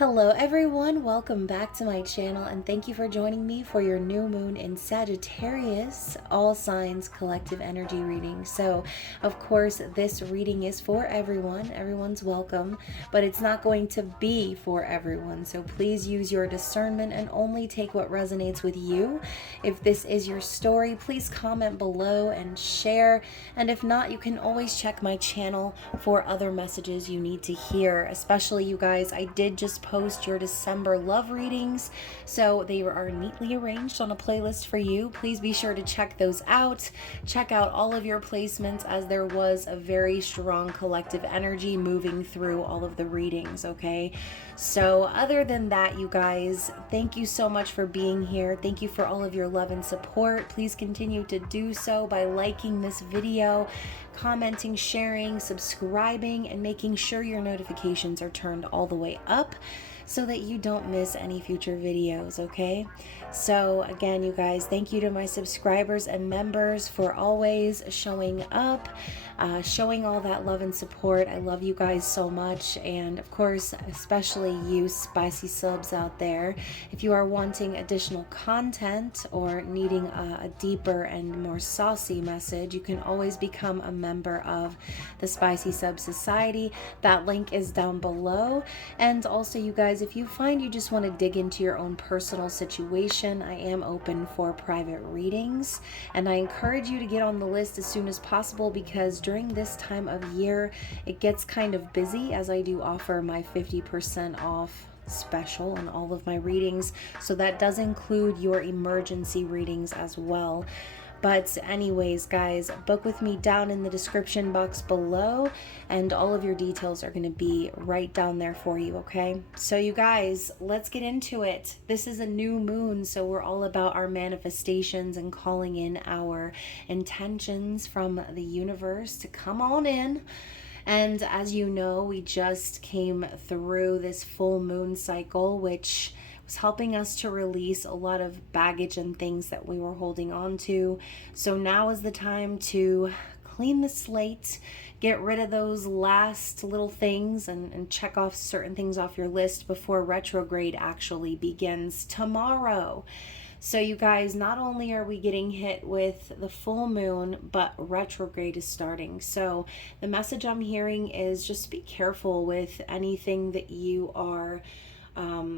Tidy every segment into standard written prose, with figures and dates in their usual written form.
Hello everyone, welcome back to my channel and thank you for joining me for your new moon in Sagittarius, all signs collective energy reading. So of course this reading is for everyone, everyone's welcome, but it's not going to be for everyone. So please use your discernment and only take what resonates with you. If this is your story, please comment below and share. And if not, you can always check my channel for other messages you need to hear, especially you guys. I did just post your December love readings, so they are neatly arranged on a playlist for you. Please be sure to check those out. Check out all of your placements, as there was a very strong collective energy moving through all of the readings, okay? So other than that, you guys, thank you so much for being here. Thank you for all of your love and support. Please continue to do so by liking this video, commenting, sharing, subscribing, and making sure your notifications are turned all the way up so that you don't miss any future videos, okay? So again, you guys, thank you to my subscribers and members for always showing up, showing all that love and support. I love you guys so much. And of course, especially you spicy subs out there, if you are wanting additional content or needing a deeper and more saucy message, you can always become a member of the Spicy Sub Society. That link is down below. And also, you guys, if you find you just want to dig into your own personal situation, I am open for private readings, and I encourage you to get on the list as soon as possible, because during this time of year it gets kind of busy, as I do offer my 50% off special on all of my readings, so that does include your emergency readings as well. But anyways, guys, book with me down in the description box below, and all of your details are going to be right down there for you, okay? So you guys, let's get into it. This is a new moon, so we're all about our manifestations and calling in our intentions from the universe to come on in. And as you know, we just came through this full moon cycle, which helping us to release a lot of baggage and things that we were holding on to. So now is the time to clean the slate, get rid of those last little things, and check off certain things off your list before retrograde actually begins tomorrow. So you guys, not only are we getting hit with the full moon, but retrograde is starting. So the message I'm hearing is just be careful with anything that you are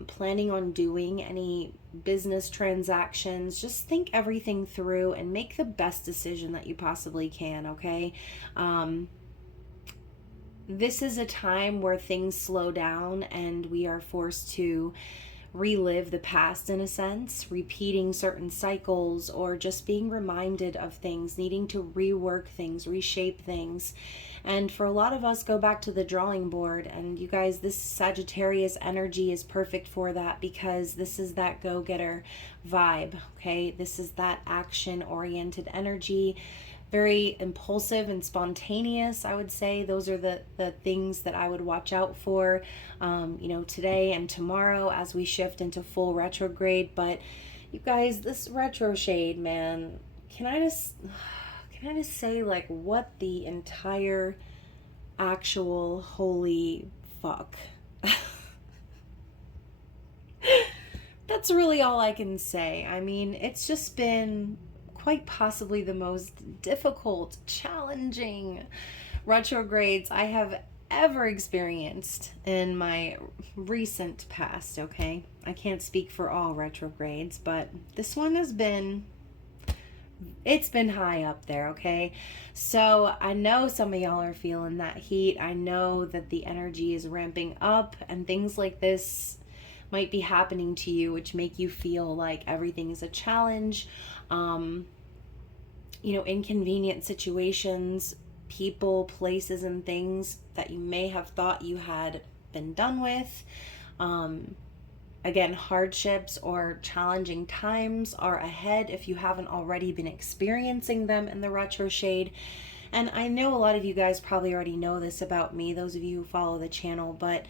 planning on doing, any business transactions. Just think everything through and make the best decision that you possibly can, okay? This is a time where things slow down and we are forced to relive the past, in a sense, repeating certain cycles, or just being reminded of things, needing to rework things, reshape things. And for a lot of us, go back to the drawing board. And you guys, this Sagittarius energy is perfect for that, because this is that go-getter vibe, okay? This is that action-oriented energy, very impulsive and spontaneous, I would say. Those are the things that I would watch out for, today and tomorrow as we shift into full retrograde. But you guys, this retro shade, man, can I just say, like, what the entire actual holy fuck? That's really all I can say. I mean, it's just been quite possibly the most difficult, challenging retrogrades I have ever experienced in my recent past, okay? I can't speak for all retrogrades, but this one has been, it's been high up there, okay? So I know some of y'all are feeling that heat. I know that the energy is ramping up, and things like this might be happening to you, which make you feel like everything is a challenge. Inconvenient situations, people, places, and things that you may have thought you had been done with. Again, hardships or challenging times are ahead if you haven't already been experiencing them in the retro shade. And I know a lot of you guys probably already know this about me, those of you who follow the channel, but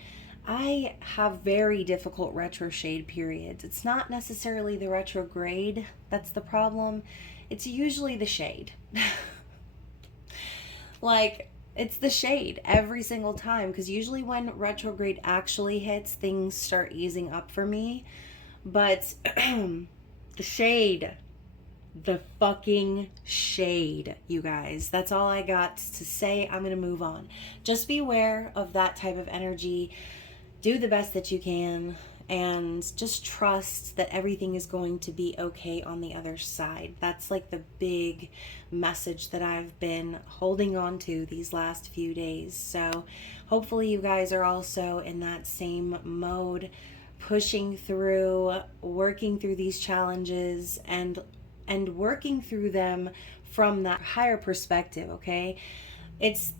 I have very difficult retro shade periods. It's not necessarily the retrograde that's the problem. It's usually the shade. Like, It's the shade every single time, because usually when retrograde actually hits, things start easing up for me. But the shade, the fucking shade, you guys. That's all I got to say. I'm going to move on. Just beware of that type of energy. Do the best that you can, and just trust that everything is going to be okay on the other side. That's like the big message that I've been holding on to these last few days. So hopefully you guys are also in that same mode, pushing through, working through these challenges, and working through them from that higher perspective. Okay, it's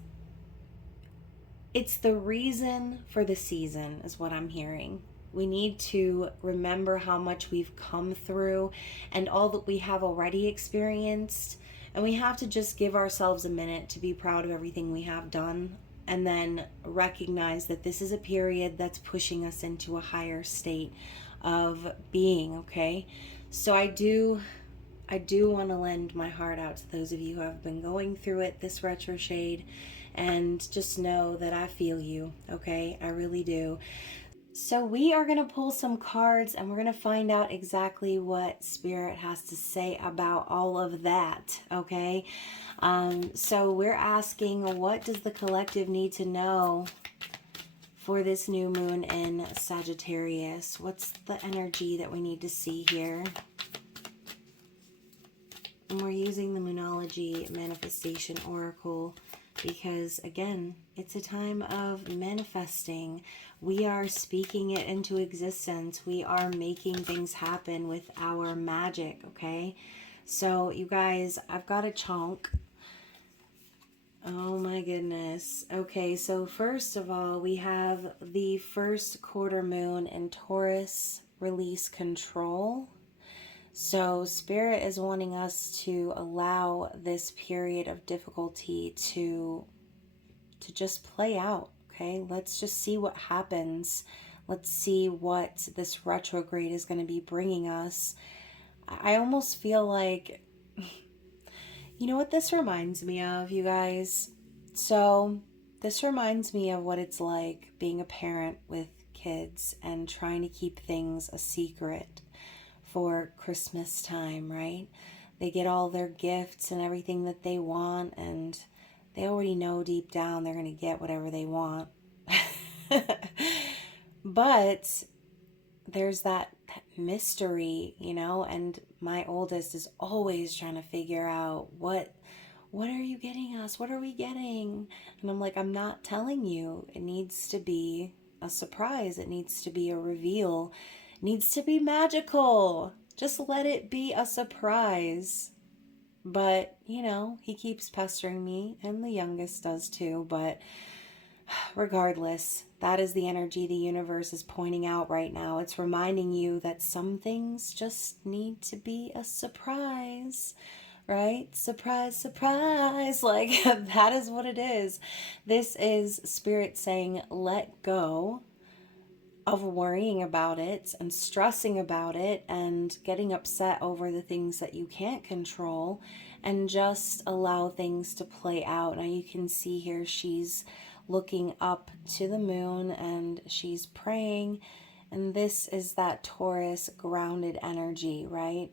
it's the reason for the season, is what I'm hearing. We need to remember how much we've come through and all that we have already experienced. And we have to just give ourselves a minute to be proud of everything we have done, and then recognize that this is a period that's pushing us into a higher state of being, okay? So I do want to lend my heart out to those of you who have been going through it this retro shade, and just know that I feel you, okay? I really do. So we are going to pull some cards, and we're going to find out exactly what Spirit has to say about all of that, okay? So we're asking, what does the collective need to know for this new moon in Sagittarius? What's the energy that we need to see here? And we're using the Moonology Manifestation Oracle because, again, it's a time of manifesting. We are speaking it into existence. We are making things happen with our magic, okay? So, you guys, I've got a chunk. Oh my goodness. Okay, so first of all, we have the first quarter moon in Taurus, release control. So Spirit is wanting us to allow this period of difficulty to just play out, okay? Let's just see what happens. Let's see what this retrograde is going to be bringing us. I almost feel like, you know what this reminds me of, you guys? So this reminds me of what it's like being a parent with kids and trying to keep things a secret for Christmas time, right? They get all their gifts and everything that they want, and they already know deep down they're going to get whatever they want. But there's that mystery, you know, and my oldest is always trying to figure out what are you getting us? What are we getting? And I'm like, I'm not telling you. It needs to be a surprise. It needs to be a reveal. It needs to be magical. Just let it be a surprise. But, you know, he keeps pestering me, and the youngest does too. But regardless, that is the energy the universe is pointing out right now. It's reminding you that some things just need to be a surprise. Right? Surprise, surprise. Like, that is what it is. This is Spirit saying, let go of worrying about it and stressing about it and getting upset over the things that you can't control, and just allow things to play out. Now you can see here she's looking up to the moon and she's praying, and this is that Taurus grounded energy, right?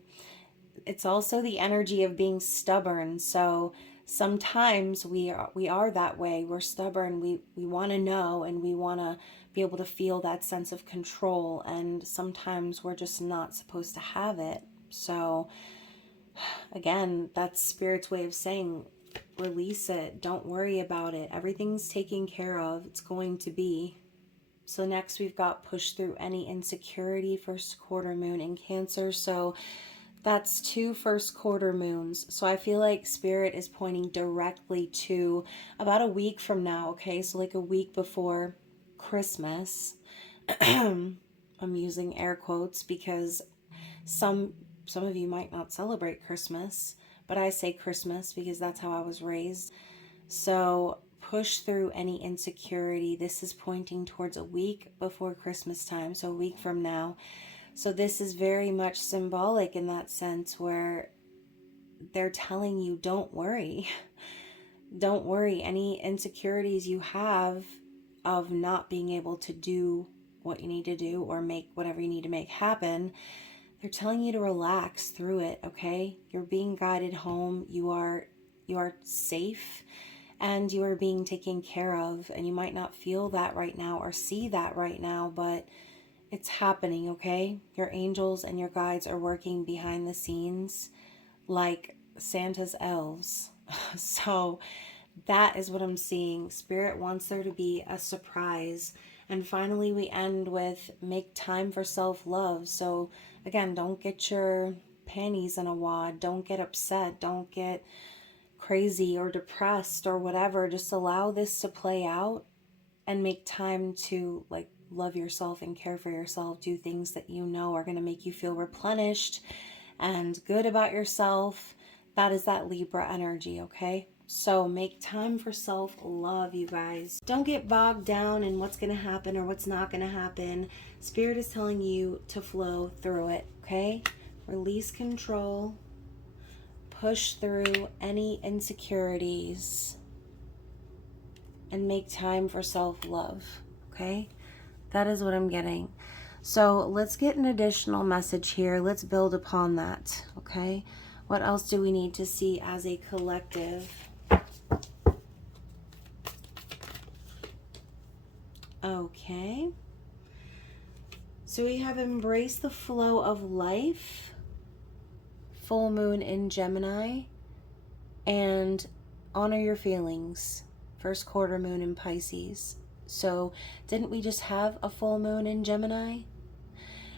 It's also the energy of being stubborn. So sometimes we are that way. We're stubborn. We want to know, and we want to be able to feel that sense of control, and sometimes we're just not supposed to have it. So again, that's Spirit's way of saying, release it. Don't worry about it. Everything's taken care of. It's going to be. So next we've got push through any insecurity, first quarter moon in Cancer. So that's 2 first quarter moons. So I feel like Spirit is pointing directly to about a week from now, okay? So like a week before Christmas. I'm using air quotes because some of you might not celebrate Christmas, but I say Christmas because that's how I was raised. So push through any insecurity. This is pointing towards a week before Christmas time, so a week from now. So this is very much symbolic in that sense, where they're telling you, don't worry. don't worry, any insecurities you have of not being able to do what you need to do or make whatever you need to make happen, they're telling you to relax through it, okay? You're being guided home. You are safe and you are being taken care of, and you might not feel that right now or see that right now, but it's happening, okay? Your angels and your guides are working behind the scenes like Santa's elves. So that is what I'm seeing. Spirit wants there to be a surprise. And finally, we end with make time for self-love. So again, don't get your panties in a wad. Don't get upset. Don't get crazy or depressed or whatever. Just allow this to play out and make time to like love yourself and care for yourself. Do things that you know are going to make you feel replenished and good about yourself. That is that Libra energy, okay? So make time for self-love, you guys. Don't get bogged down in what's going to happen or what's not going to happen. Spirit is telling you to flow through it, okay? Release control. Push through any insecurities. And make time for self-love, okay? That is what I'm getting. So let's get an additional message here. Let's build upon that, okay? What else do we need to see as a collective? Okay. So we have embraced the flow of life, full moon in Gemini, and honor your feelings, first quarter moon in Pisces. So didn't we just have a full moon in Gemini?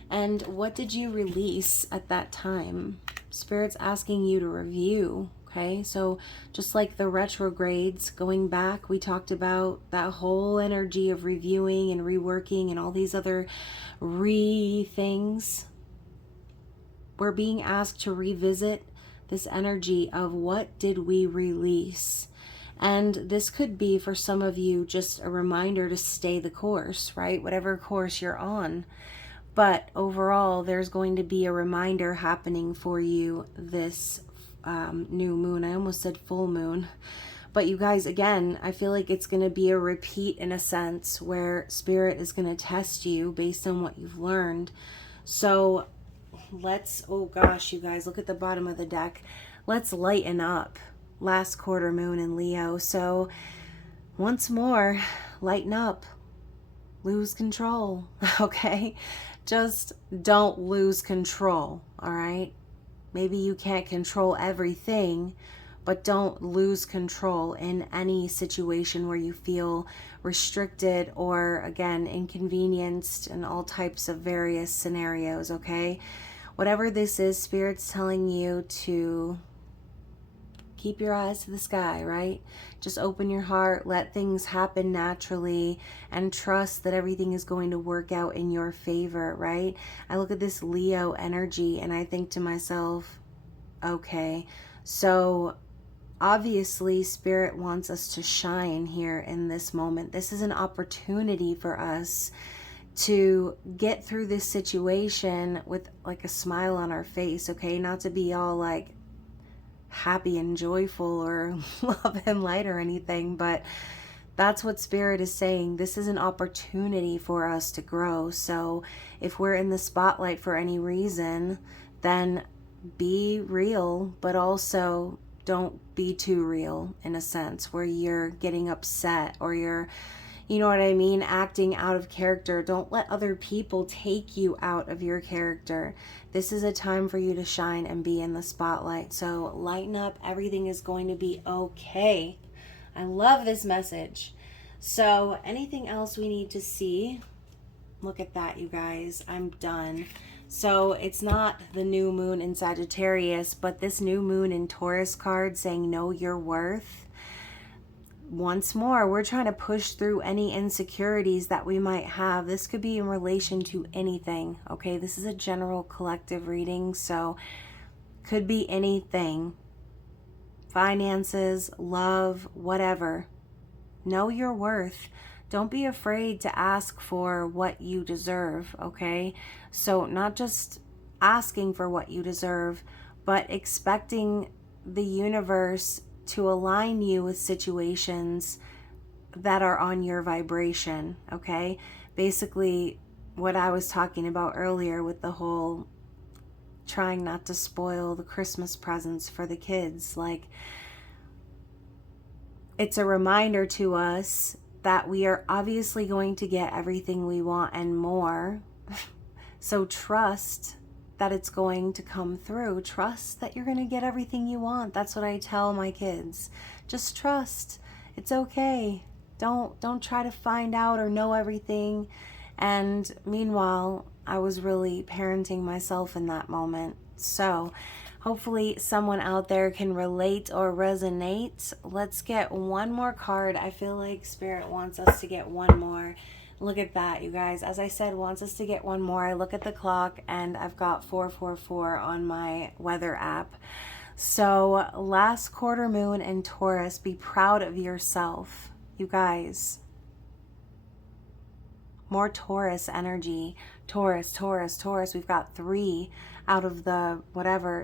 And what did you release at that time? Spirit's asking you to review, okay? So just like the retrogrades, going back, we talked about that whole energy of reviewing and reworking and all these other things. We're being asked to revisit this energy of what did we release? And this could be for some of you just a reminder to stay the course, right? Whatever course you're on. But overall, there's going to be a reminder happening for you this new moon. I almost said full moon. But you guys, again, I feel like it's going to be a repeat in a sense where Spirit is going to test you based on what you've learned. So let's, oh gosh, you guys, look at the bottom of the deck. Let's lighten up. Last quarter moon in Leo. So once more, lighten up. Lose control, okay? Just don't lose control, all right? Maybe you can't control everything, but don't lose control in any situation where you feel restricted or, again, inconvenienced in all types of various scenarios, okay? Whatever this is, Spirit's telling you to keep your eyes to the sky, right? Just open your heart, let things happen naturally, and trust that everything is going to work out in your favor, right? I look at this Leo energy and I think to myself, okay, so obviously Spirit wants us to shine here in this moment. This is an opportunity for us to get through this situation with like a smile on our face, okay? Not to be all like happy and joyful or love and light or anything, but that's what Spirit is saying. This is an opportunity for us to grow. So if we're in the spotlight for any reason, then be real, but also don't be too real in a sense where you're getting upset or you're, you know what I mean, acting out of character. Don't let other people take you out of your character. This is a time for you to shine and be in the spotlight. So lighten up. Everything is going to be okay. I love this message. So anything else we need to see? Look at that, you guys. I'm done. So it's not the new moon in Sagittarius, but this new moon in Taurus card saying know your worth. Once more, we're trying to push through any insecurities that we might have. This could be in relation to anything, okay? This is a general collective reading, so could be anything. Finances, love, whatever. Know your worth. Don't be afraid to ask for what you deserve, okay? So not just asking for what you deserve, but expecting the universe to align you with situations that are on your vibration, okay? Basically, what I was talking about earlier with the whole trying not to spoil the Christmas presents for the kids, like, it's a reminder to us that we are obviously going to get everything we want and more. So trust that it's going to come through. Trust that you're going to get everything you want. That's what I tell my kids. Just trust. It's okay. Don't try to find out or know everything. And meanwhile, I was really parenting myself in that moment. So hopefully someone out there can relate or resonate. Let's get one more card. I feel like Spirit wants us to get one more. Look at that, you guys. As I said, wants us to get one more. I look at the clock and I've got 444 on my weather app. So last quarter moon in Taurus, be proud of yourself. You guys, more Taurus energy. Taurus, Taurus, Taurus. We've got 3 out of the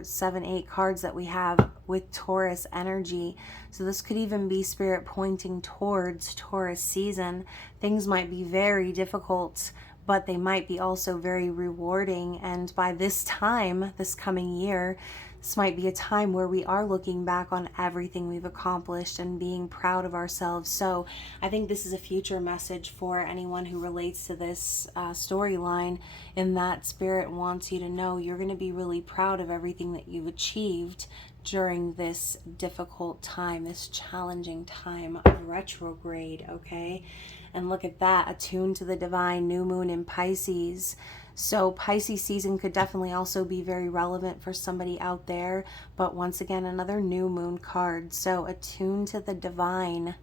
7, 8 cards that we have with Taurus energy. So this could even be Spirit pointing towards Taurus season. Things might be very difficult, but they might be also very rewarding. And by this time, this coming year, this might be a time where we are looking back on everything we've accomplished and being proud of ourselves. So I think this is a future message for anyone who relates to this storyline, in that Spirit wants you to know you're going to be really proud of everything that you've achieved during this difficult time, this challenging time of retrograde, okay? And look at that, attuned to the divine, new moon in Pisces. So Pisces season could definitely also be very relevant for somebody out there. But once again, another new moon card. So attuned to the divine.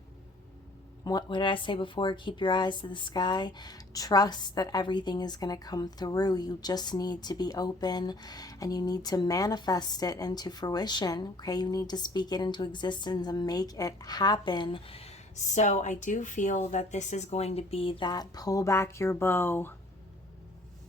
What did I say before? Keep your eyes to the sky. Trust that everything is going to come through. You just need to be open and you need to manifest it into fruition. Okay, you need to speak it into existence and make it happen. So I do feel that this is going to be that pull back your bow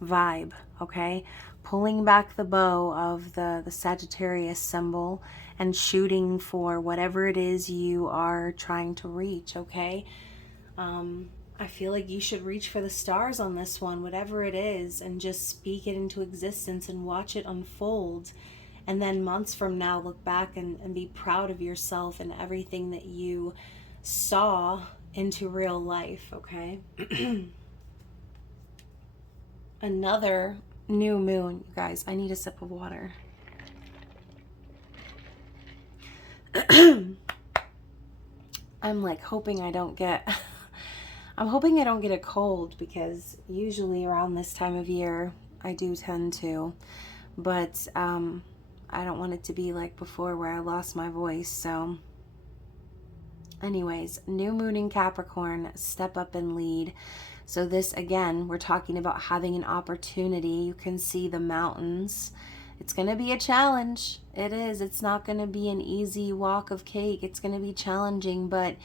vibe, okay? Pulling back the bow of the Sagittarius symbol and shooting for whatever it is you are trying to reach, okay? I feel like you should reach for the stars on this one, whatever it is, and just speak it into existence and watch it unfold. And then months from now, look back and be proud of yourself and everything that you saw into real life, okay? Another new moon, you guys. I need a sip of water. I'm like hoping I don't get I'm hoping I don't get a cold, because usually around this time of year I do tend to, but I don't want it to be like before where I lost my voice. So anyways, new moon in Capricorn, step up and lead. So this, again, we're talking about having an opportunity. You can see the mountains. It's going to be a challenge. It is. It's not going to be an easy walk of cake. It's going to be challenging, but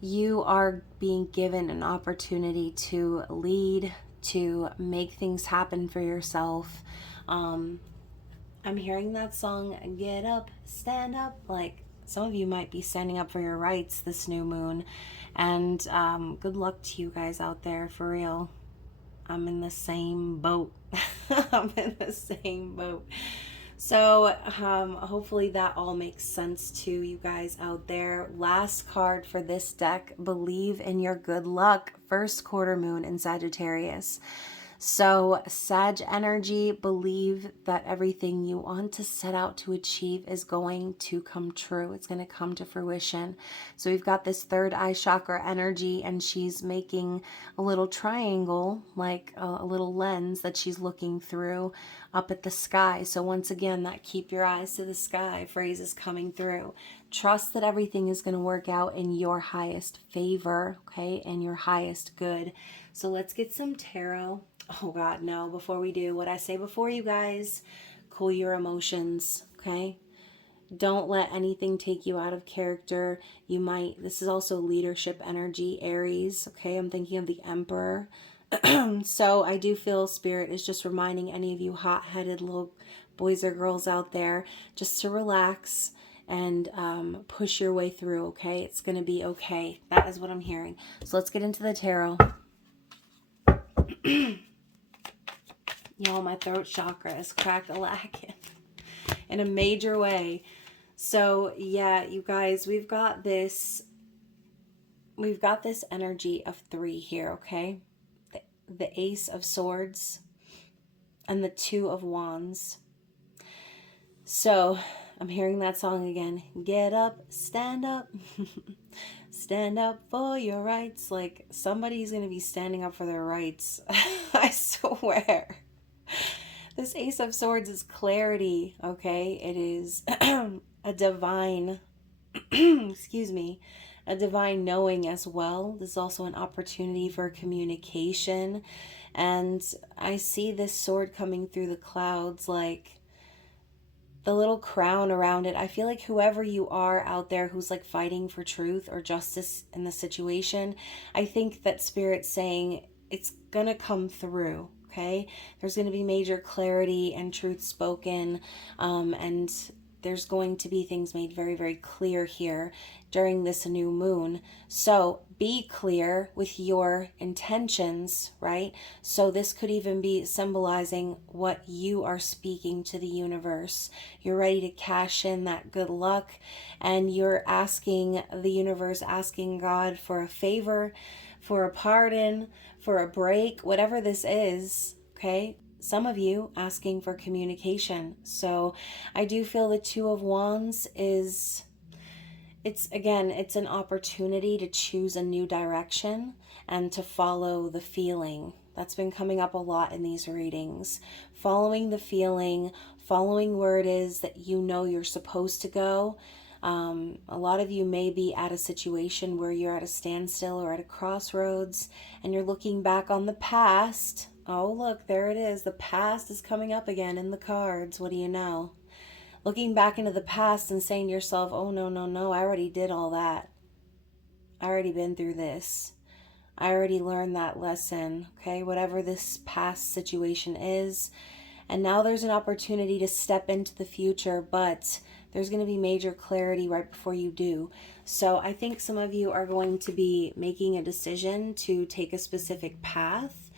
you are being given an opportunity to lead, to make things happen for yourself. I'm hearing that song, Get Up, Stand Up. Like, some of you might be standing up for your rights this new moon. And good luck to you guys out there, for real. I'm in the same boat. I'm in the same boat. So hopefully that all makes sense to you guys out there. Last card for this deck, believe in your good luck. First quarter moon in Sagittarius. So Sag energy, believe that everything you want to set out to achieve is going to come true. It's going to come to fruition. So we've got this third eye chakra energy, and she's making a little triangle, like a little lens that she's looking through up at the sky. So once again, that keep your eyes to the sky phrase is coming through. Trust that everything is going to work out in your highest favor, okay, and your highest good. So let's get some tarot. Oh God, no, before we do, what I say before, you guys, cool your emotions, okay? Don't let anything take you out of character. This is also leadership energy, Aries, okay? I'm thinking of the Emperor. So I do feel Spirit is just reminding any of you hot-headed little boys or girls out there just to relax and push your way through, okay? It's going to be okay. That is what I'm hearing. So let's get into the tarot. Y'all, my throat chakra is cracked a lacking in a major way. So yeah, you guys, we've got this energy of 3 here, okay? The Ace of Swords and the 2 of Wands. So I'm hearing that song again. Get up, stand up, stand up for your rights. Like somebody's going to be standing up for their rights. I swear. This Ace of Swords is clarity, okay? It is a divine, excuse me, a divine knowing as well. There's also an opportunity for communication. And I see this sword coming through the clouds, like the little crown around it. I feel like whoever you are out there who's like fighting for truth or justice in the situation, I think that Spirit's saying it's gonna come through. Okay, there's going to be major clarity and truth spoken, and there's going to be things made very, very clear here during this new moon. So be clear with your intentions, right? So this could even be symbolizing what you are speaking to the universe. You're ready to cash in that good luck, and you're asking the universe, asking God for a favor, for a pardon, for a break, whatever this is, okay? Some of you asking for communication. So I do feel the 2 of Wands is, it's an opportunity to choose a new direction and to follow the feeling. That's been coming up a lot in these readings. Following the feeling, following where it is that you know you're supposed to go. A lot of you may be at a situation where you're at a standstill or at a crossroads and you're looking back on the past. Oh, look, there it is. The past is coming up again in the cards. What do you know? Looking back into the past and saying to yourself, oh, no, no, no, I already did all that. I already been through this. I already learned that lesson, okay? Whatever this past situation is. And now there's an opportunity to step into the future, but there's going to be major clarity right before you do. So I think some of you are going to be making a decision to take a specific path.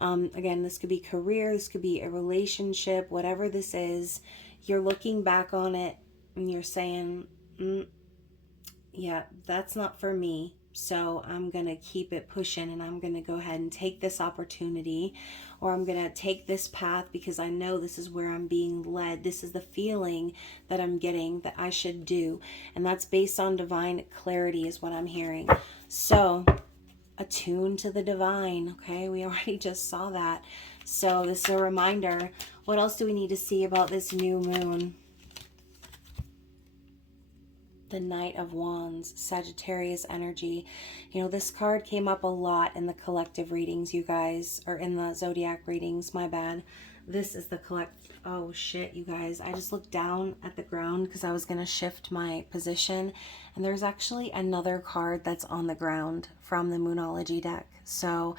Again, this could be career, this could be a relationship, whatever this is. You're looking back on it and you're saying, yeah, that's not for me. So I'm going to keep it pushing and I'm going to go ahead and take this opportunity, or I'm going to take this path because I know this is where I'm being led. This is the feeling that I'm getting that I should do. And that's based on divine clarity is what I'm hearing. So attune to the divine. Okay, we already just saw that. So this is a reminder. What else do we need to see about this new moon? The Knight of Wands, Sagittarius energy. You know, this card came up a lot in the collective readings, you guys, or in the zodiac readings, my bad. This is the oh shit, you guys. I just looked down at the ground because I was going to shift my position, and there's actually another card that's on the ground from the Moonology deck. So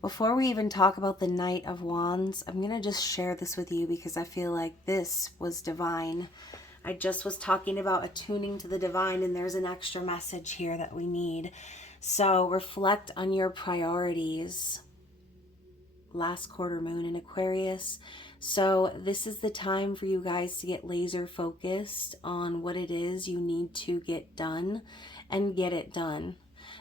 before we even talk about the Knight of Wands, I'm going to just share this with you because I feel like this was divine. I just was talking about attuning to the divine, and there's an extra message here that we need. So reflect on your priorities. Last quarter moon in Aquarius. So this is the time for you guys to get laser focused on what it is you need to get done and get it done.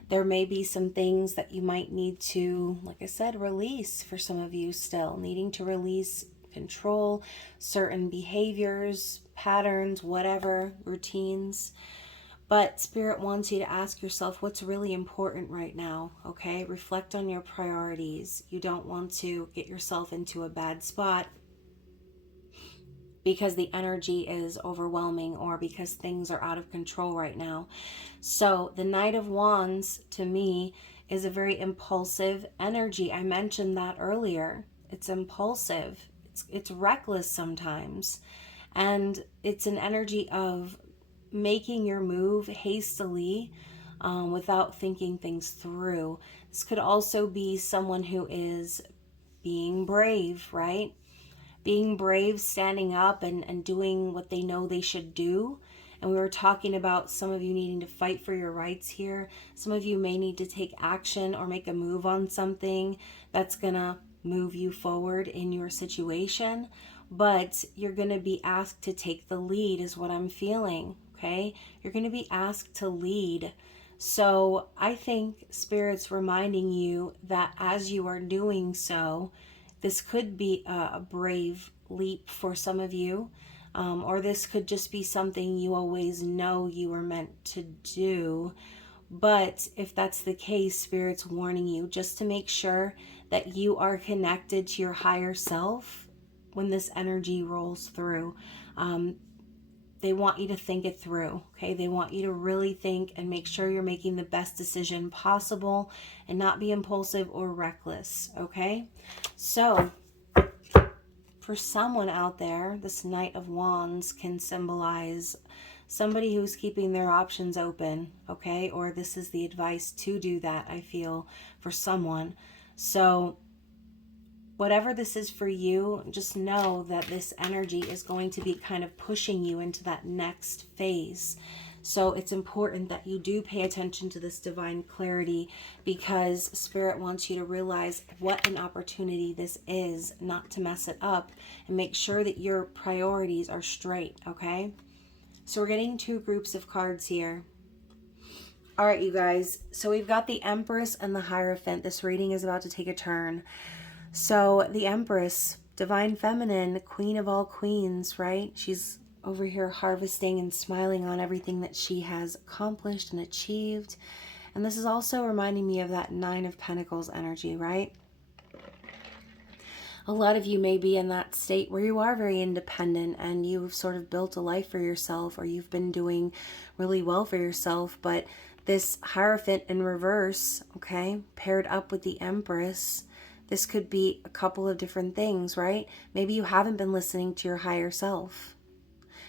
There may be some things that you might need to, like I said, release for some of you still. Needing to release control, certain behaviors, patterns, whatever, routines. But Spirit wants you to ask yourself what's really important right now, okay? Reflect on your priorities. You don't want to get yourself into a bad spot because the energy is overwhelming or because things are out of control right now. So the Knight of Wands, to me, is a very impulsive energy. I mentioned that earlier. It's impulsive. It's reckless sometimes. And it's an energy of making your move hastily without thinking things through. This could also be someone who is being brave, right? Being brave, standing up and doing what they know they should do, And we were talking about some of you needing to fight for your rights here. Some of you may need to take action or make a move on something that's going to move you forward in your situation. But you're going to be asked to take the lead is what I'm feeling, okay? You're going to be asked to lead. So I think Spirit's reminding you that as you are doing so, this could be a brave leap for some of you, or this could just be something you always know you were meant to do. But if that's the case, Spirit's warning you just to make sure that you are connected to your higher self when this energy rolls through. They want you to think it through, okay? They want you to really think and make sure you're making the best decision possible and not be impulsive or reckless, okay? So, for someone out there, this Knight of Wands can symbolize somebody who's keeping their options open, okay? Or this is the advice to do that, I feel, for someone. So, whatever this is for you, just know that this energy is going to be kind of pushing you into that next phase. So it's important that you do pay attention to this divine clarity, because Spirit wants you to realize what an opportunity this is, not to mess it up, and make sure that your priorities are straight, okay? So we're getting two groups of cards here. All right, you guys. So we've got the Empress and the Hierophant. This reading is about to take a turn. So the Empress, divine feminine, queen of all queens, right? She's over here harvesting and smiling on everything that she has accomplished and achieved. And this is also reminding me of that Nine of Pentacles energy, right? A lot of you may be in that state where you are very independent and you've sort of built a life for yourself, or you've been doing really well for yourself. But this Hierophant in reverse, okay, paired up with the Empress, this could be a couple of different things, right? Maybe you haven't been listening to your higher self.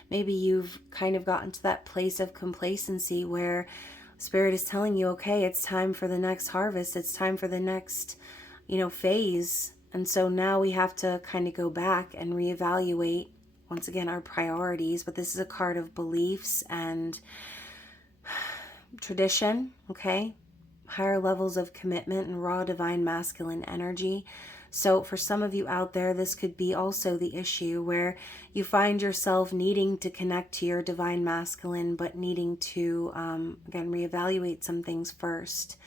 Maybe you've kind of gotten to that place of complacency where Spirit is telling you, okay, it's time for the next harvest. It's time for the next, phase. And so now we have to kind of go back and reevaluate, once again, our priorities. But this is a card of beliefs and tradition, okay? Higher levels of commitment and raw divine masculine energy. So for some of you out there, this could be also the issue where you find yourself needing to connect to your divine masculine, but needing to, again, reevaluate some things first.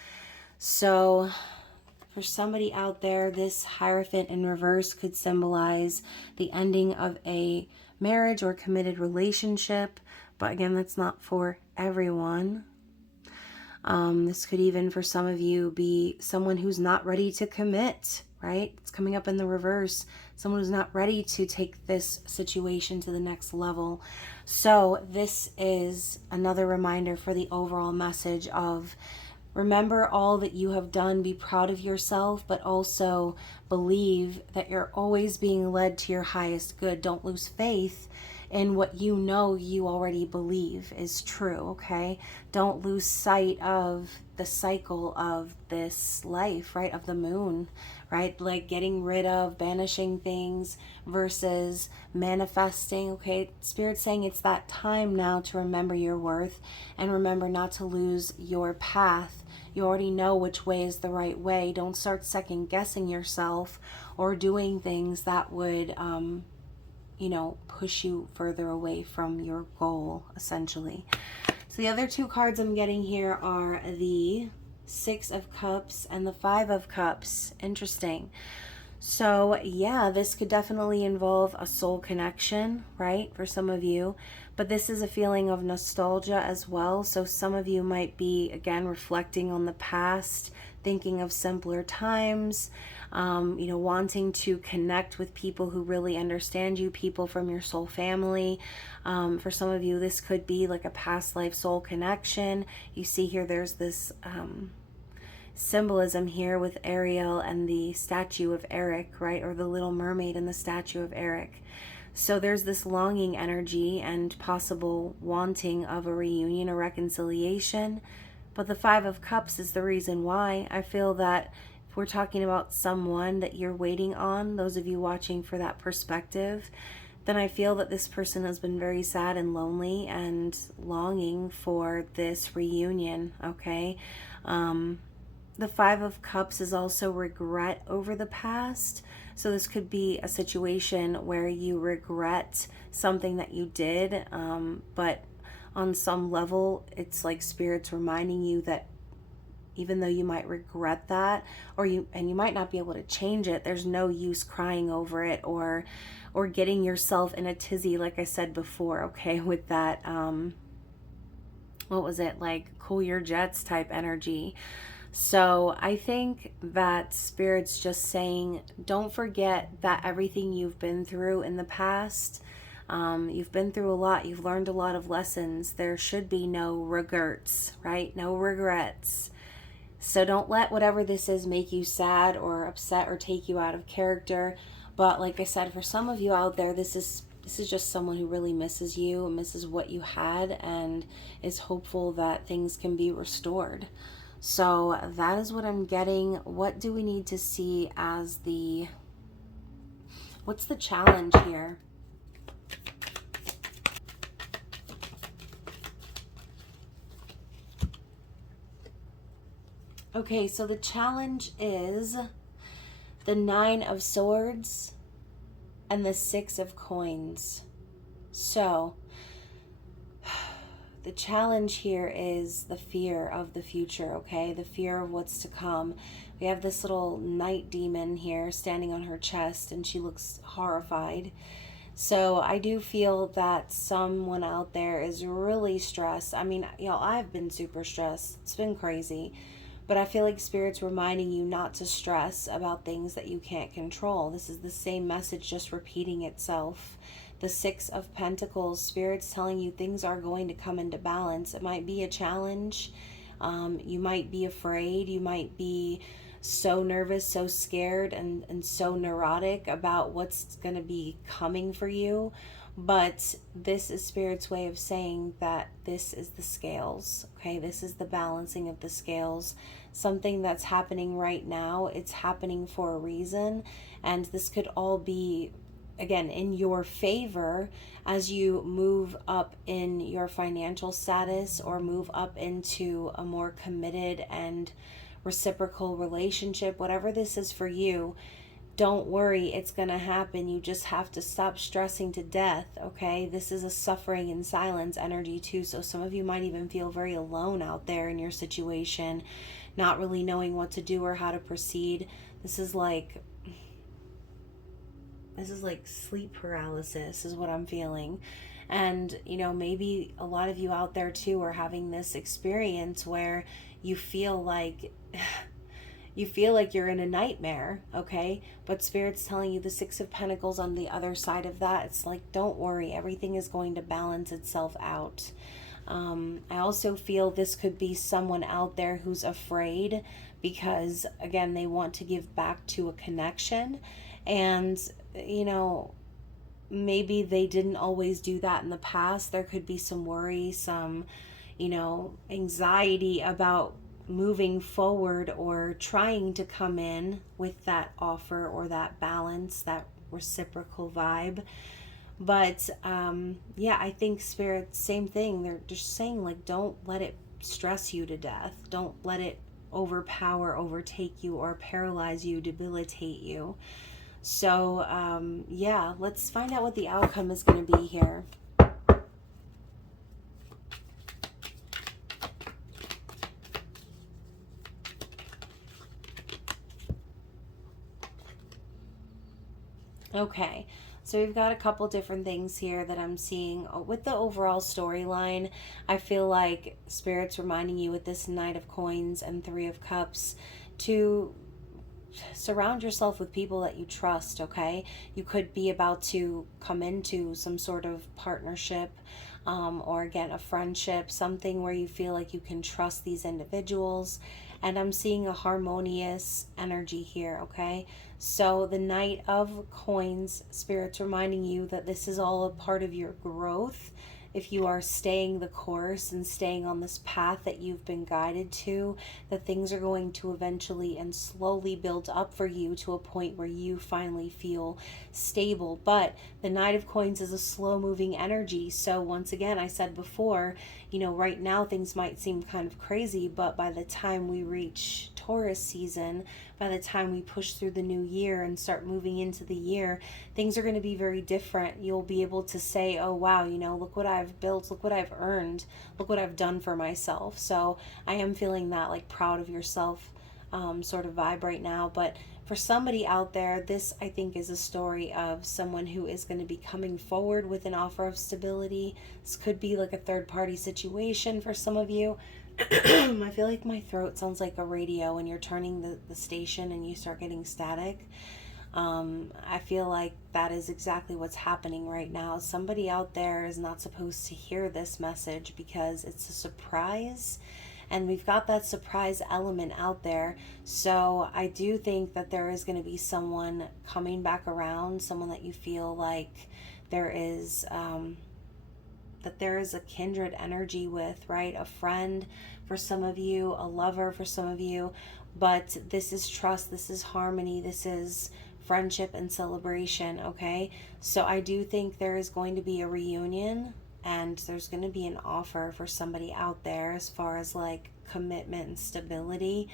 So for somebody out there, this Hierophant in reverse could symbolize the ending of a marriage or committed relationship. But again, that's not for everyone. This could even, for some of you, be someone who's not ready to commit, right? It's coming up in the reverse. Someone who's not ready to take this situation to the next level. So this is another reminder for the overall message of remember all that you have done, be proud of yourself, but also believe that you're always being led to your highest good. Don't lose faith in what you know you already believe is true, okay? Don't lose sight of the cycle of this life, right? Of the moon, right? Like getting rid of, banishing things versus manifesting, okay? Spirit's saying it's that time now to remember your worth and remember not to lose your path. You already know which way is the right way. Don't start second guessing yourself or doing things that would, push you further away from your goal, essentially. So the other two cards I'm getting here are the Six of Cups and the Five of Cups. Interesting. So yeah, this could definitely involve a soul connection, right, for some of you. But this is a feeling of nostalgia as well. So some of you might be, again, reflecting on the past, thinking of simpler times, wanting to connect with people who really understand you, people from your soul family. For some of you, this could be like a past life soul connection. You see here, there's this symbolism here with Ariel and the statue of Eric, right? Or the Little Mermaid and the statue of Eric. So there's this longing energy and possible wanting of a reunion or reconciliation. But the Five of Cups is the reason why. I feel that if we're talking about someone that you're waiting on, those of you watching for that perspective, then I feel that this person has been very sad and lonely and longing for this reunion, okay? The Five of Cups is also regret over the past. So this could be a situation where you regret something that you did, but on some level, it's like Spirit's reminding you that even though you might regret that, or you might not be able to change it, there's no use crying over it or getting yourself in a tizzy, like I said before, okay, with that, what was it, like cool your jets type energy. So I think that Spirit's just saying, don't forget that everything you've been through in the past, you've been through a lot, you've learned a lot of lessons. There should be no regrets, right? No regrets. So don't let whatever this is make you sad or upset or take you out of character. But like I said, for some of you out there, this is just someone who really misses you, misses what you had, and is hopeful that things can be restored. So that is what I'm getting. What do we need to see as what's the challenge here? Okay, so the challenge is the Nine of Swords and the Six of Coins. So the challenge here is the fear of the future, okay? The fear of what's to come. We have this little night demon here standing on her chest, and she looks horrified. So I do feel that someone out there is really stressed. I mean, I've been super stressed. It's been crazy. But I feel like Spirit's reminding you not to stress about things that you can't control. This is the same message, just repeating itself. The Six of Pentacles, Spirit's telling you things are going to come into balance. It might be a challenge. You might be afraid. You might be so nervous, so scared, and so neurotic about what's going to be coming for you. But this is Spirit's way of saying that this is the scales, okay? This is the balancing of the scales. Something that's happening right now, it's happening for a reason. And this could all be, again, in your favor as you move up in your financial status or move up into a more committed and reciprocal relationship. Whatever this is for you, don't worry, it's going to happen. You just have to stop stressing to death, okay? This is a suffering in silence energy too, so some of you might even feel very alone out there in your situation, not really knowing what to do or how to proceed. This is like sleep paralysis is what I'm feeling. And, maybe a lot of you out there too are having this experience where you feel like you're in a nightmare, okay? But Spirit's telling you the Six of Pentacles on the other side of that. It's like, don't worry, everything is going to balance itself out. I also feel this could be someone out there who's afraid because, again, they want to give back to a connection. And, maybe they didn't always do that in the past. There could be some worry, some, anxiety about moving forward or trying to come in with that offer or that balance, that reciprocal vibe. But I think Spirit, same thing. They're just saying, like, don't let it stress you to death. Don't let it overtake you or paralyze you, debilitate you. So let's find out what the outcome is going to be here. Okay, so we've got a couple different things here that I'm seeing. With the overall storyline, I feel like Spirit's reminding you with this Knight of Coins and Three of Cups to surround yourself with people that you trust, okay? You could be about to come into some sort of partnership, or again, a friendship, something where you feel like you can trust these individuals. And I'm seeing a harmonious energy here, okay? So the Knight of Coins, Spirit's reminding you that this is all a part of your growth. if you are staying the course and staying on this path that you've been guided to, that things are going to eventually and slowly build up for you to a point where you finally feel stable. But the Knight of Coins is a slow moving energy. So once again, I said before, right now things might seem kind of crazy, but by the time we reach Taurus season, by the time we push through the new year and start moving into the year, things are going to be very different. You'll be able to say, oh wow, look what I've built, look what I've earned, look what I've done for myself. So I am feeling that like proud of yourself sort of vibe right now. But for somebody out there, this I think is a story of someone who is going to be coming forward with an offer of stability. This could be like a third party situation for some of you. I feel like my throat sounds like a radio when you're turning the station and you start getting static. I feel like that is exactly what's happening right now. Somebody out there is not supposed to hear this message because it's a surprise, and we've got that surprise element out there. So I do think that there is going to be someone coming back around, someone that you feel like there is a kindred energy with, right? A friend for some of you, a lover for some of you. But this is trust, this is harmony, this is friendship and celebration, okay? So I do think there is going to be a reunion, and there's going to be an offer for somebody out there as far as like commitment and stability.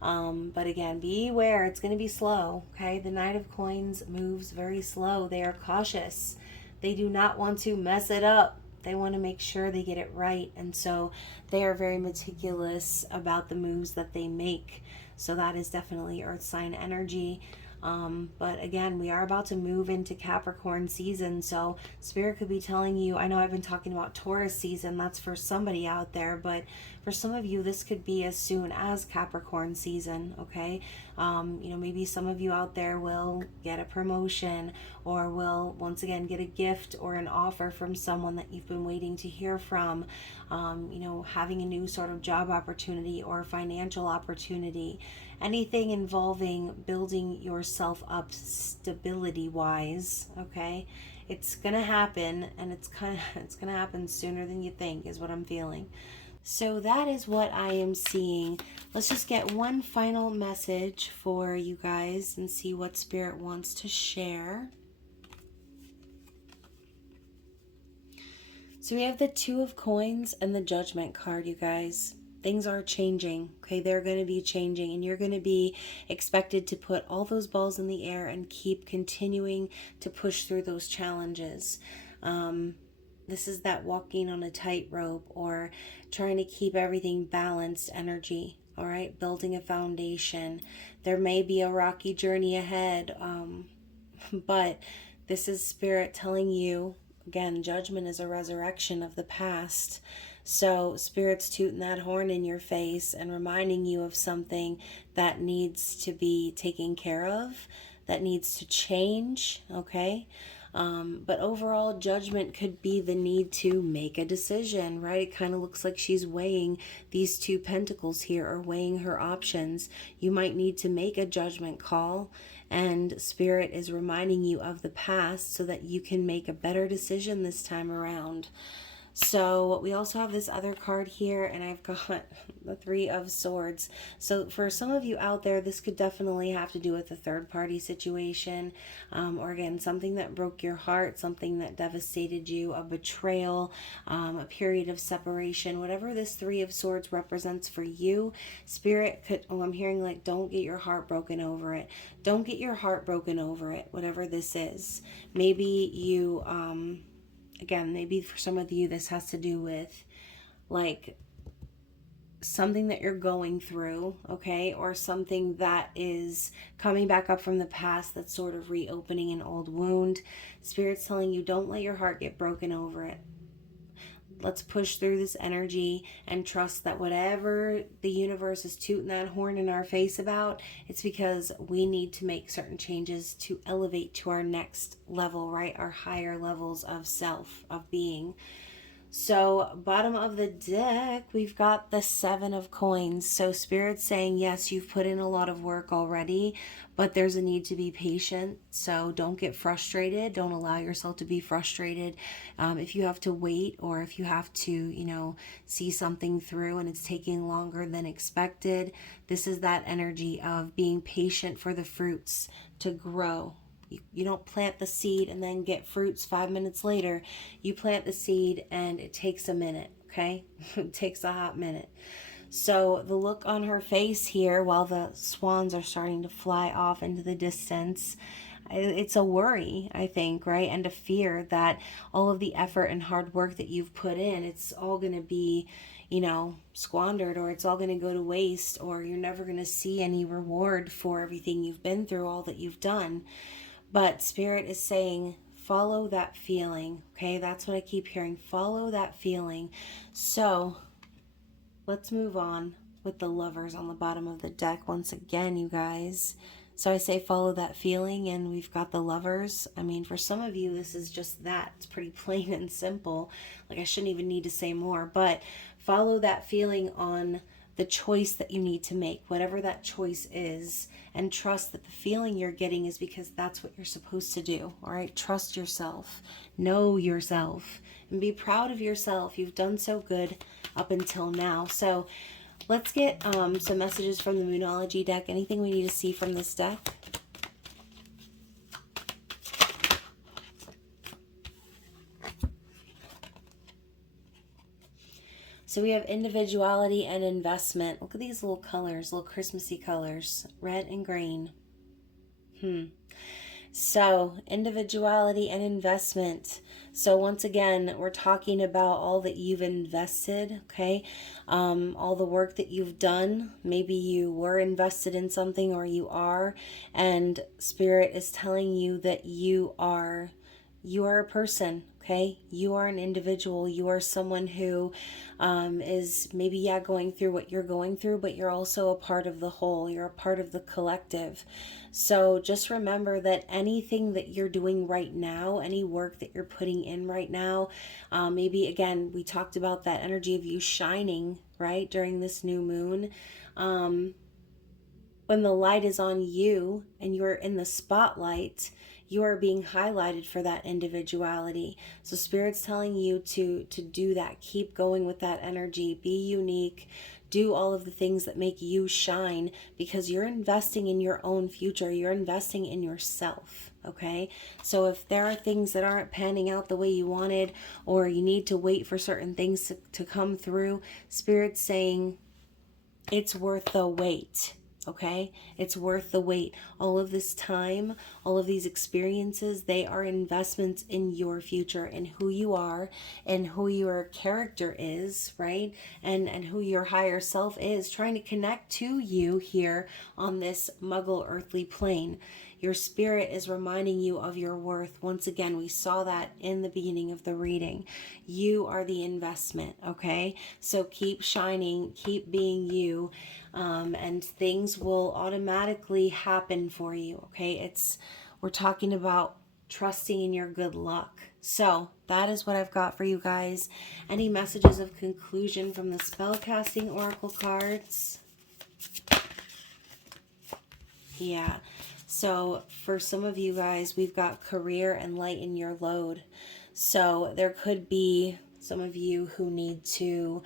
But again, be aware, it's going to be slow, okay? The Knight of Coins moves very slow. They are cautious. They do not want to mess it up. They want to make sure they get it right. And so they are very meticulous about the moves that they make. So that is definitely Earth sign energy. But again, we are about to move into Capricorn season. So Spirit could be telling you, I know I've been talking about Taurus season. That's for somebody out there. But for some of you, this could be as soon as Capricorn season, okay? Maybe some of you out there will get a promotion, or will once again get a gift or an offer from someone that you've been waiting to hear from. Having a new sort of job opportunity or financial opportunity. Anything involving building yourself up stability wise, okay? It's gonna happen, and it's gonna happen sooner than you think, is what I'm feeling. So that is what I am seeing. Let's just get one final message for you guys and see what Spirit wants to share. So we have the Two of Coins and the Judgment card, you guys. Things are changing, okay? They're going to be changing, and you're going to be expected to put all those balls in the air and keep continuing to push through those challenges. This is that walking on a tightrope, or trying to keep everything balanced energy, all right? Building a foundation. There may be a rocky journey ahead, but this is Spirit telling you, again, judgment is a resurrection of the past. So Spirit's tooting that horn in your face and reminding you of something that needs to be taken care of, that needs to change, okay? But overall, judgment could be the need to make a decision, right? It kind of looks like she's weighing these two pentacles here, or weighing her options. You might need to make a judgment call, and Spirit is reminding you of the past so that you can make a better decision this time around. So we also have this other card here, and I've got the Three of Swords. So for some of you out there, this could definitely have to do with a third party situation, or again, something that broke your heart, something that devastated you, a betrayal, a period of separation, whatever this Three of Swords represents for you. Spirit could, I'm hearing like, don't get your heart broken over it. Don't get your heart broken over it, whatever this is. Maybe you, again, maybe for some of you, this has to do with like something that you're going through, okay? Or something that is coming back up from the past that's sort of reopening an old wound. Spirit's telling you, don't let your heart get broken over it. Let's push through this energy and trust that whatever the universe is tooting that horn in our face about, it's because we need to make certain changes to elevate to our next level, right? Our higher levels of self, of being. So bottom of the deck, we've got the 7 of coins. So Spirit's saying, yes, you've put in a lot of work already, but there's a need to be patient. So don't get frustrated. Don't allow yourself to be frustrated. If you have to wait, or if you have to, see something through and it's taking longer than expected, this is that energy of being patient for the fruits to grow. You don't plant the seed and then get fruits 5 minutes later. You plant the seed and it takes a minute, okay? It takes a hot minute. So the look on her face here while the swans are starting to fly off into the distance, it's a worry, I think, right? And a fear that all of the effort and hard work that you've put in, it's all going to be, squandered, or it's all going to go to waste, or you're never going to see any reward for everything you've been through, all that you've done. But Spirit is saying, follow that feeling, okay? That's what I keep hearing. Follow that feeling. So let's move on with the Lovers on the bottom of the deck once again, you guys. So I say follow that feeling, and we've got the Lovers. I mean, for some of you, this is just that. It's pretty plain and simple. Like, I shouldn't even need to say more. But follow that feeling on the choice that you need to make, whatever that choice is, and trust that the feeling you're getting is because that's what you're supposed to do. All right, trust yourself, know yourself, and be proud of yourself. You've done so good up until now. So let's get some messages from the Moonology deck. Anything we need to see from this deck? So we have individuality and investment. Look at these little colors, little Christmassy colors, red and green. So individuality and investment. So once again, we're talking about all that you've invested, okay? All the work that you've done. Maybe you were invested in something, or you are, and Spirit is telling you that you are a person. Okay, you are an individual. You are someone who is maybe, going through what you're going through, but you're also a part of the whole. You're a part of the collective. So just remember that anything that you're doing right now, any work that you're putting in right now, maybe again, we talked about that energy of you shining, right, during this new moon. When the light is on you and you're in the spotlight, you are being highlighted for that individuality. So Spirit's telling you to do that. Keep going with that energy. Be unique. Do all of the things that make you shine, because you're investing in your own future. You're investing in yourself, okay? So if there are things that aren't panning out the way you wanted, or you need to wait for certain things to come through, Spirit's saying it's worth the wait. Okay, it's worth the wait. All of this time, all of these experiences, they are investments in your future, in who you are, and who your character is, right? And who your higher self is, trying to connect to you here on this muggle earthly plane. Your spirit is reminding you of your worth. Once again, we saw that in the beginning of the reading. You are the investment, okay? So keep shining, keep being you, and things will automatically happen for you, okay? We're talking about trusting in your good luck. So that is what I've got for you guys. Any messages of conclusion from the spellcasting oracle cards? Yeah. So for some of you guys, we've got career and lighten your load. So there could be some of you who need to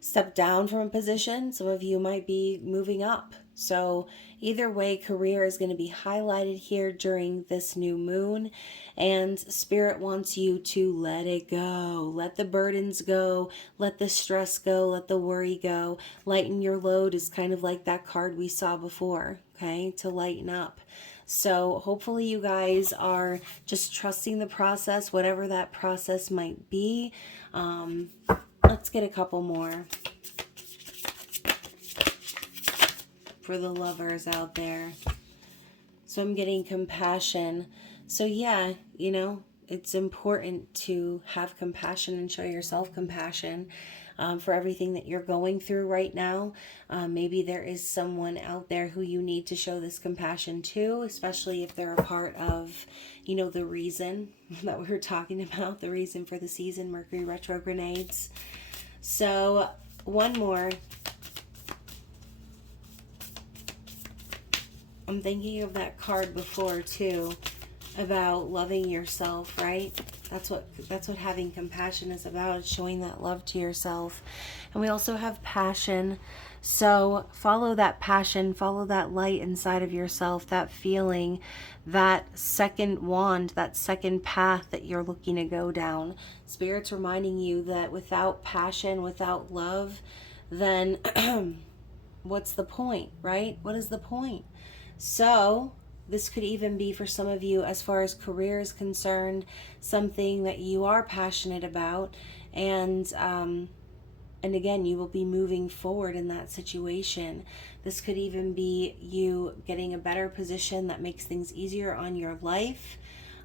step down from a position. Some of you might be moving up. So either way, career is going to be highlighted here during this new moon. And Spirit wants you to let it go. Let the burdens go. Let the stress go. Let the worry go. Lighten your load is kind of like that card we saw before, okay? To lighten up. So hopefully you guys are just trusting the process, whatever that process might be. Let's get a couple more for the lovers out there. So I'm getting compassion. So yeah, it's important to have compassion and show yourself compassion. for everything that you're going through right now. Maybe there is someone out there who you need to show this compassion to, especially if they're a part of, you know, the reason that we were talking about, the reason for the season, Mercury retrogrades. So one more. I'm thinking of that card before too, about loving yourself, right? That's what having compassion is about, showing that love to yourself. And we also have passion. So follow that passion, follow that light inside of yourself, that feeling, that second wand, that second path that you're looking to go down. Spirit's reminding you that without passion, without love, then what's the point, right? What is the point? So this could even be for some of you, as far as career is concerned, something that you are passionate about, and again, you will be moving forward in that situation. This could even be you getting a better position that makes things easier on your life,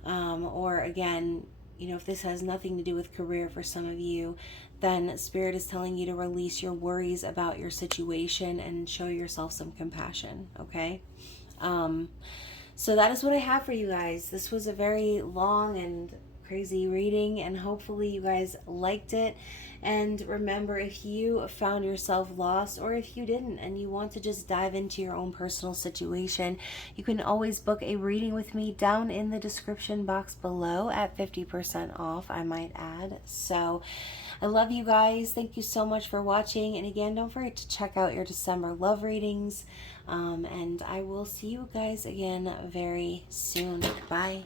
or again, you know, if this has nothing to do with career for some of you, then Spirit is telling you to release your worries about your situation and show yourself some compassion, okay? So that is what I have for you guys. This was a very long and crazy reading, and hopefully you guys liked it. And remember, if you found yourself lost, or if you didn't and you want to just dive into your own personal situation, you can always book a reading with me down in the description box below at 50% off, I might add. So I love you guys. Thank you so much for watching. And again, don't forget to check out your December love readings. And I will see you guys again very soon. Bye.